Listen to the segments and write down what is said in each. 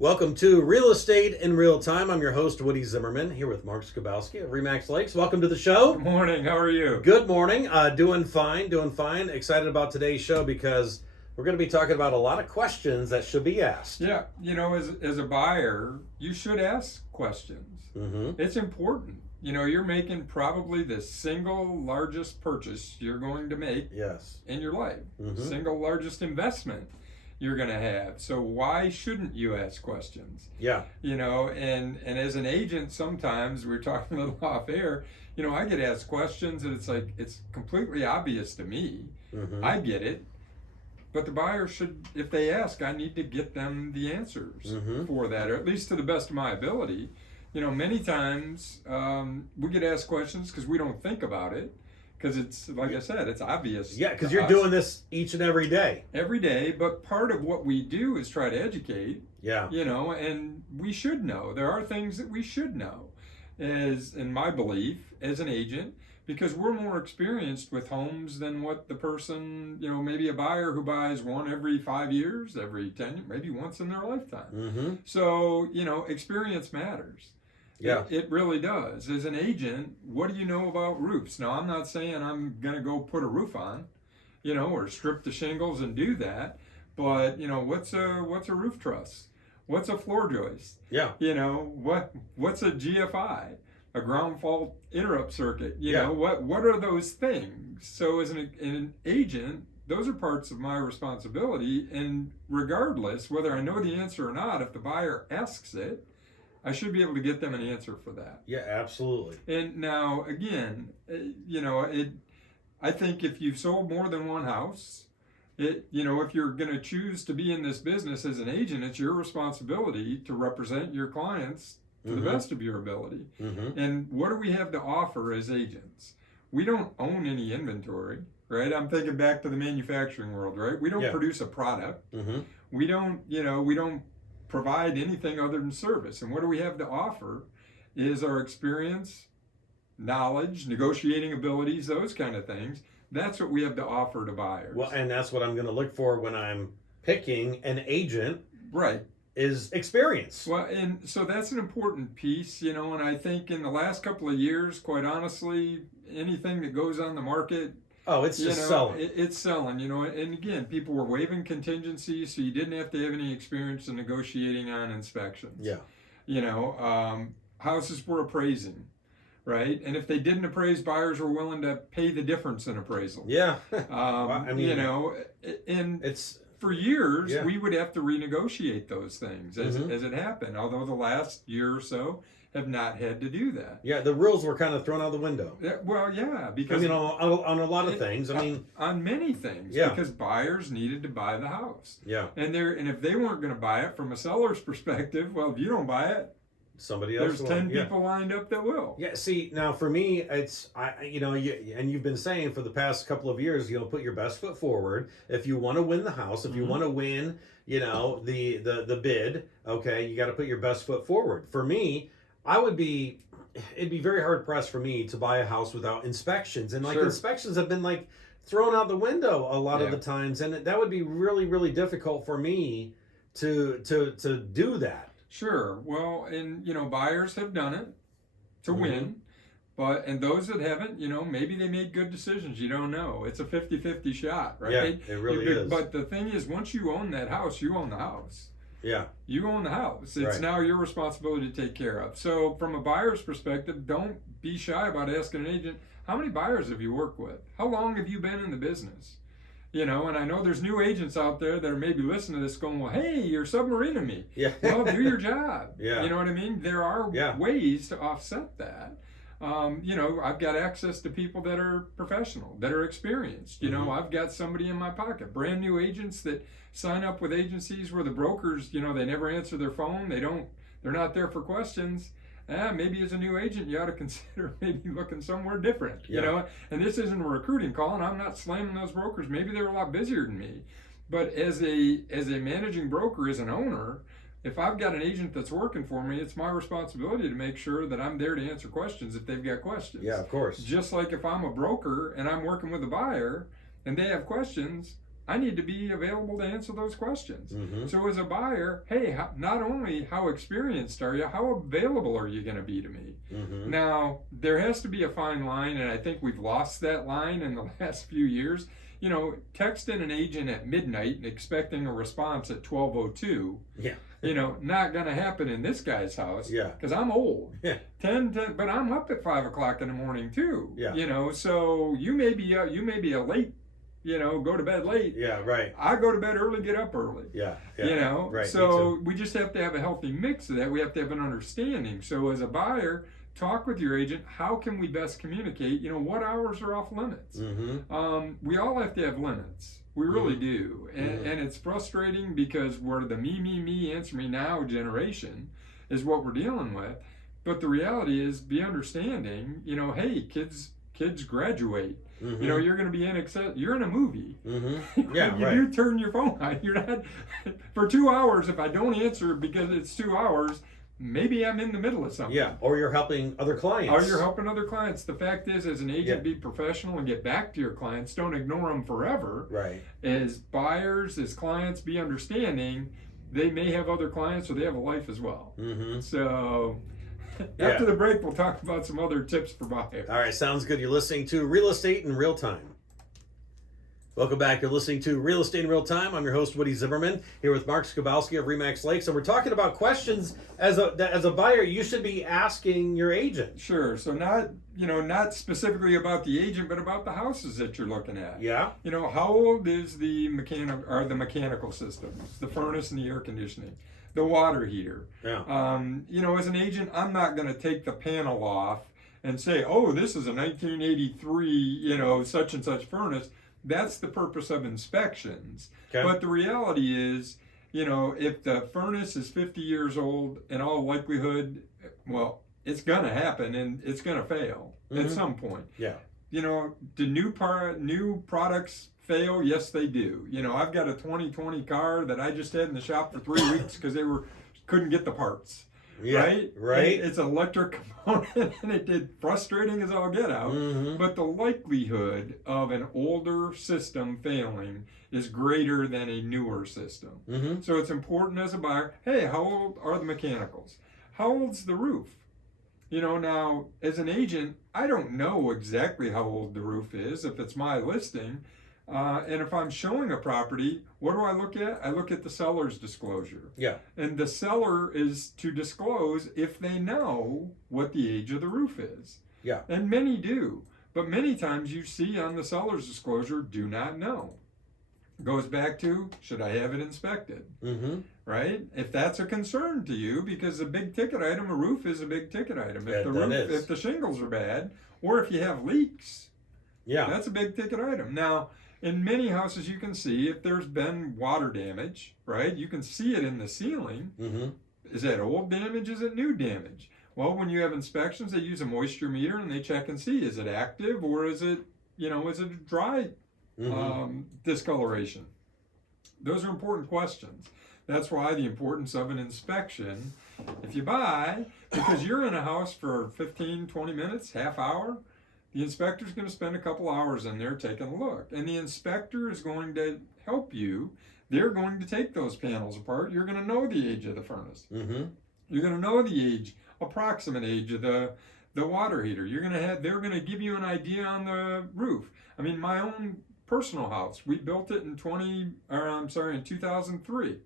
Welcome to Real Estate in Real Time. I'm your host, Woody Zimmerman, here with Mark Skabowski of Remax Lakes. Welcome to the show. Good morning. How are you? Good morning. Doing fine. Excited about today's show because we're going to be talking about a lot of questions that should be asked. Yeah, as a buyer, you should ask questions. Mm-hmm. It's important. You're making probably the single largest purchase you're going to make Yes. in your life, Mm-hmm. single largest investment you're going to have. So why shouldn't you ask questions? Yeah. And as an agent, sometimes we're talking a little off air, I get asked questions and it's completely obvious to me. Mm-hmm. I get it. But the buyer should, if they ask, I need to get them the answers Mm-hmm. for that, or at least to the best of my ability. Many times we get asked questions because we don't think about it, because it's, like I said, it's obvious. Yeah, because to you're us doing this each and every day. every day. But part of what we do is try to educate, Yeah. and we should know. There are things that we should know, as in my belief, as an agent, because we're more experienced with homes than what the person, maybe a buyer who buys one every 5 years, every 10, maybe once in their lifetime. Mm-hmm. So, experience matters. Yeah. It really does. As an agent, what do you know about roofs? Now, I'm not saying I'm going to go put a roof on, or strip the shingles and do that. But, what's a roof truss? What's a floor joist? Yeah. What's a GFI? A ground fault interrupt circuit? Yeah. What are those things? So as an agent, those are parts of my responsibility. And regardless, whether I know the answer or not, if the buyer asks it, I should be able to get them an answer for that. Yeah, absolutely. And now, again, I think if you've sold more than one house, if you're going to choose to be in this business as an agent, it's your responsibility to represent your clients to Mm-hmm. the best of your ability. Mm-hmm. And what do we have to offer as agents? We don't own any inventory, right? I'm thinking back to the manufacturing world, right? We don't Yeah. produce a product. Mm-hmm. We don't provide anything other than service. And what do we have to offer is our experience, knowledge, negotiating abilities, those kind of things. That's what we have to offer to buyers. Well, and that's what I'm going to look for when I'm picking an agent. Right. Is experience. Well, and so that's an important piece, and I think in the last couple of years, quite honestly, anything that goes on the market, Oh, it's just selling. It's selling, and again, people were waiving contingencies, so you didn't have to have any experience in negotiating on inspections. Yeah. Houses were appraising, right? And if they didn't appraise, buyers were willing to pay the difference in appraisal. Yeah. And It's for years, Yeah. we would have to renegotiate those things as Mhm. it happened, although the last year or so have not had to do that. yeah. The rules were kind of thrown out the window. Yeah, I because mean, on a lot of things. I mean, on many things, Yeah. because buyers needed to buy the house. yeah. And if they weren't going to buy it from a seller's perspective, well, if you don't buy it, Somebody else. there's will. 10 Yeah. people lined up that will. Yeah. See, now for me, it's and you've been saying for the past couple of years, put your best foot forward. If you want to win the house, if you Mhm. want to win, the bid, okay, you got to put your best foot forward. For me, it'd be very hard pressed for me to buy a house without inspections, and Sure. inspections have been thrown out the window a lot of Yeah. the times, and that would be really, really difficult for me to do that. Sure. Well, and buyers have done it to Mhm. win, and those that haven't, maybe they made good decisions. You don't know. It's a 50-50 shot, right? Yeah, it really is. But the thing is, once you own that house, you own the house. Yeah. You own the house. It's Right. now your responsibility to take care of. So, from a buyer's perspective, don't be shy about asking an agent, how many buyers have you worked with? How long have you been in the business? And I know there's new agents out there that are maybe listening to this going, well, hey, you're submarining me. Yeah. Well, do your job. Yeah. You know what I mean? There are Yeah. ways to offset that. I've got access to people that are professional, that are experienced. Mhm. I've got somebody in my pocket, brand new agents that sign up with agencies where the brokers, they never answer their phone. They're not there for questions. Maybe as a new agent, you ought to consider maybe looking somewhere different, Yeah. And this isn't a recruiting call, and I'm not slamming those brokers. Maybe they're a lot busier than me. But as a managing broker, as an owner, if I've got an agent that's working for me, it's my responsibility to make sure that I'm there to answer questions if they've got questions. Yeah, of course. Just like if I'm a broker and I'm working with a buyer and they have questions, I need to be available to answer those questions. Mm-hmm. So as a buyer, hey, not only how experienced are you, how available are you going to be to me? Mm-hmm. Now, there has to be a fine line, and I think we've lost that line in the last few years. Texting an agent at midnight and expecting a response at 12:02. Yeah. Not going to happen in this guy's house. Yeah. Because I'm old. Yeah. But I'm up at 5 o'clock in the morning too. Yeah. So you may be a late, go to bed late. Yeah. Right. I go to bed early, get up early. Yeah. Yeah. Right. So we just have to have a healthy mix of that. We have to have an understanding. So as a buyer, talk with your agent. How can we best communicate? What hours are off limits? Mm-hmm. We all have to have limits. We really do. And it's frustrating because we're the me, answer me now generation is what we're dealing with. But the reality is, be understanding, hey, kids graduate. Mm-hmm. You're going to be you're in a movie. Mm-hmm. Yeah, you right. do turn your phone on. You're not, for 2 hours, if I don't answer because it's 2 hours, maybe I'm in the middle of something. Yeah, or you're helping other clients. Or you're helping other clients. The fact is, as an agent, be professional and get back to your clients. Don't ignore them forever. Right. As buyers, as clients, be understanding. They may have other clients or they have a life as well. Mm-hmm. So after the break, we'll talk about some other tips for buyers. All right, sounds good. You're listening to Real Estate in Real Time. Welcome back. You're listening to Real Estate in Real Time. I'm your host, Woody Zimmerman, here with Mark Skabowski of Remax Lakes, and we're talking about questions as a buyer you should be asking your agent. Sure. So not specifically about the agent, but about the houses that you're looking at. Yeah. How old is the mechanical systems, the furnace and the air conditioning, the water heater? Yeah. As an agent, I'm not going to take the panel off and say, oh, this is a 1983, such and such furnace. That's the purpose of inspections. Okay. But the reality is, if the furnace is 50 years old, in all likelihood, well, it's going to happen and it's going to fail at some point. Yeah. Do new products fail? Yes, they do. I've got a 2020 car that I just had in the shop for 3 weeks because couldn't get the parts. Yeah, right. It's an electric component, and it did frustrating as all get out. Mm-hmm. But the likelihood of an older system failing is greater than a newer system. Mm-hmm. So it's important as a buyer. Hey, how old are the mechanicals? How old's the roof? Now as an agent, I don't know exactly how old the roof is if it's my listing. And if I'm showing a property, what do I look at? I look at the seller's disclosure. Yeah. And the seller is to disclose if they know what the age of the roof is. Yeah. And many do. But many times you see on the seller's disclosure, do not know. Goes back to, should I have it inspected? Mm-hmm. Right? If that's a concern to you, because a big ticket item, a roof is a big ticket item. If the shingles are bad, or if you have leaks, that's a big ticket item. Now, in many houses, you can see if there's been water damage, right? You can see it in the ceiling. Mm-hmm. Is that old damage? Is it new damage? Well, when you have inspections, they use a moisture meter and they check and see, is it active or is it a dry discoloration? Those are important questions. That's why the importance of an inspection. If you buy, because you're in a house for 15, 20 minutes, half hour, the inspector's going to spend a couple hours in there taking a look. And the inspector is going to help you. They're going to take those panels apart. You're going to know the age of the furnace. Mm-hmm. You're going to know the approximate age of the water heater. They're going to give you an idea on the roof. I mean, my own personal house, we built it in 2003.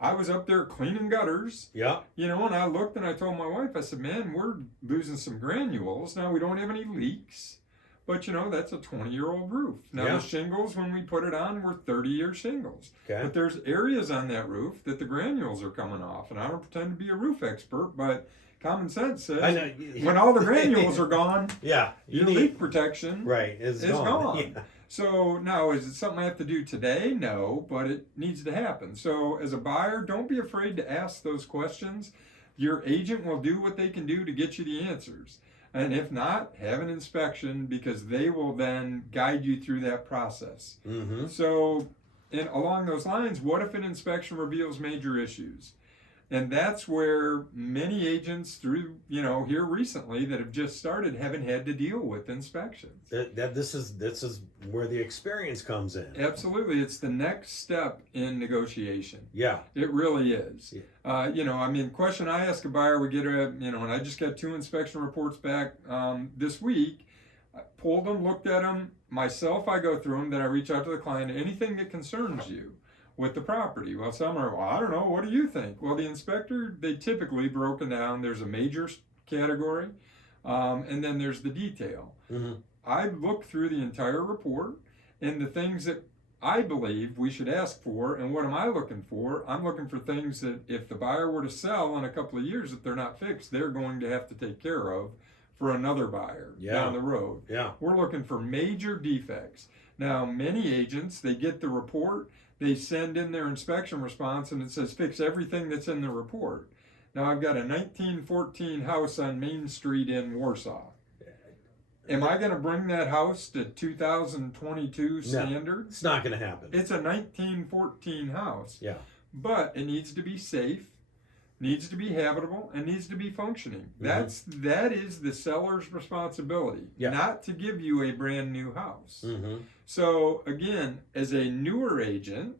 I was up there cleaning gutters. Yeah. And I looked and I told my wife, I said, man, we're losing some granules. Now, we don't have any leaks, but that's a 20-year-old roof. Now, the shingles, when we put it on, were 30-year shingles. Okay. But there's areas on that roof that the granules are coming off. And I don't pretend to be a roof expert, but common sense says when all the granules are gone, your leak protection is gone. Yeah. So now, is it something I have to do today? No, but it needs to happen. So as a buyer, don't be afraid to ask those questions. Your agent will do what they can do to get you the answers. And if not, have an inspection because they will then guide you through that process. Mm-hmm. So along those lines, what if an inspection reveals major issues? And that's where many agents through, here recently that have just started haven't had to deal with inspections. This is where the experience comes in. Absolutely. It's the next step in negotiation. Yeah. It really is. Yeah. Question I ask a buyer, we get and I just got 2 inspection reports back this week. I pulled them, looked at them. Myself, I go through them, then I reach out to the client. Anything that concerns you with the property? Well, some are, I don't know, what do you think? Well, the inspector, they typically broken down. There's a major category, and then there's the detail. Mm-hmm. I look through the entire report and the things that I believe we should ask for. And what am I looking for? I'm looking for things that if the buyer were to sell in a couple of years, if they're not fixed, they're going to have to take care of for another buyer down the road. Yeah. We're looking for major defects. Now, many agents, they get the report, they send in their inspection response, and it says fix everything that's in the report. Now, I've got a 1914 house on Main Street in Warsaw. Am I going to bring that house to 2022 standards? It's not going to happen. It's a 1914 house. Yeah. But it needs to be safe, needs to be habitable, and needs to be functioning. Mm-hmm. That is the seller's responsibility, not to give you a brand new house. Mm-hmm. So again, as a newer agent,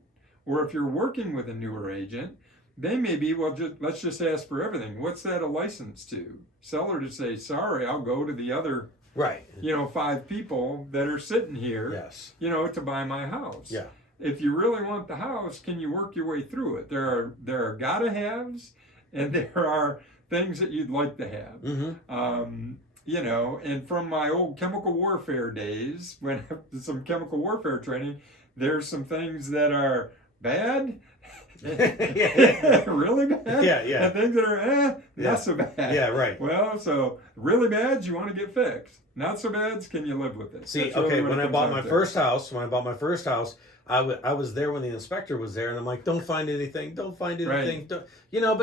or if you're working with a newer agent, they may be, let's just ask for everything. What's that a license to? Seller to say, sorry, I'll go to the other, 5 people that are sitting here, yes, to buy my house. Yeah. If you really want the house, can you work your way through it? There are gotta haves, and there are things that you'd like to have. Mm-hmm. And from my old chemical warfare days, when I did some chemical warfare training, there's some things that are bad, really bad, and things that are not so bad. Yeah, right. Well, so really bad, you want to get fixed. Not so bad, can you live with it? See, when I bought my first house, I was there when the inspector was there, and I'm like, don't find anything. Right. But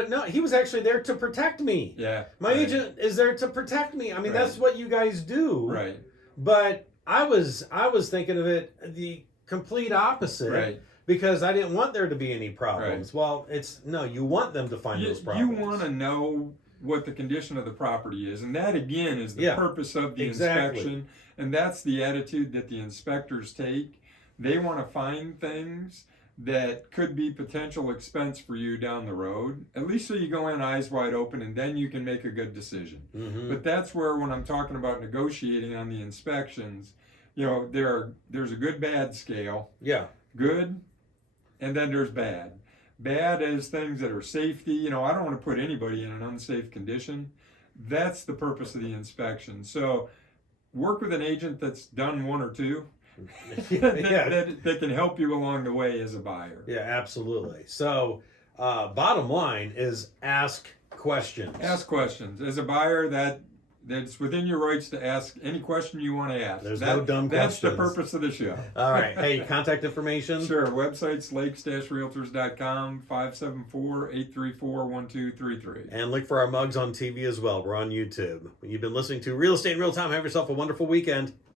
no, he was actually there to protect me. Yeah. My agent is there to protect me. I mean, that's what you guys do. Right. But I was thinking of it the complete opposite. Right. Because I didn't want there to be any problems. Right. Well, you want them to find those problems. You want to know what the condition of the property is, and that again is the purpose of the inspection, and that's the attitude that the inspectors take. They want to find things that could be potential expense for you down the road, at least so you go in eyes wide open, and then you can make a good decision. Mm-hmm. But that's where, when I'm talking about negotiating on the inspections, there's a good bad scale. Yeah. Good, and then there's bad. Bad is things that are safety. I don't want to put anybody in an unsafe condition. That's the purpose of the inspection. So work with an agent that's done 1 or 2 that can help you along the way as a buyer. Yeah, absolutely. So bottom line is ask questions. Ask questions. As a buyer, that's within your rights to ask any question you want to ask. There's no dumb questions. That's the purpose of the show. All right. Hey, contact information? Sure. Website's lakes-realtors.com, 574-834-1233. And look for our mugs on TV as well. We're on YouTube. You've been listening to Real Estate in Real Time. Have yourself a wonderful weekend.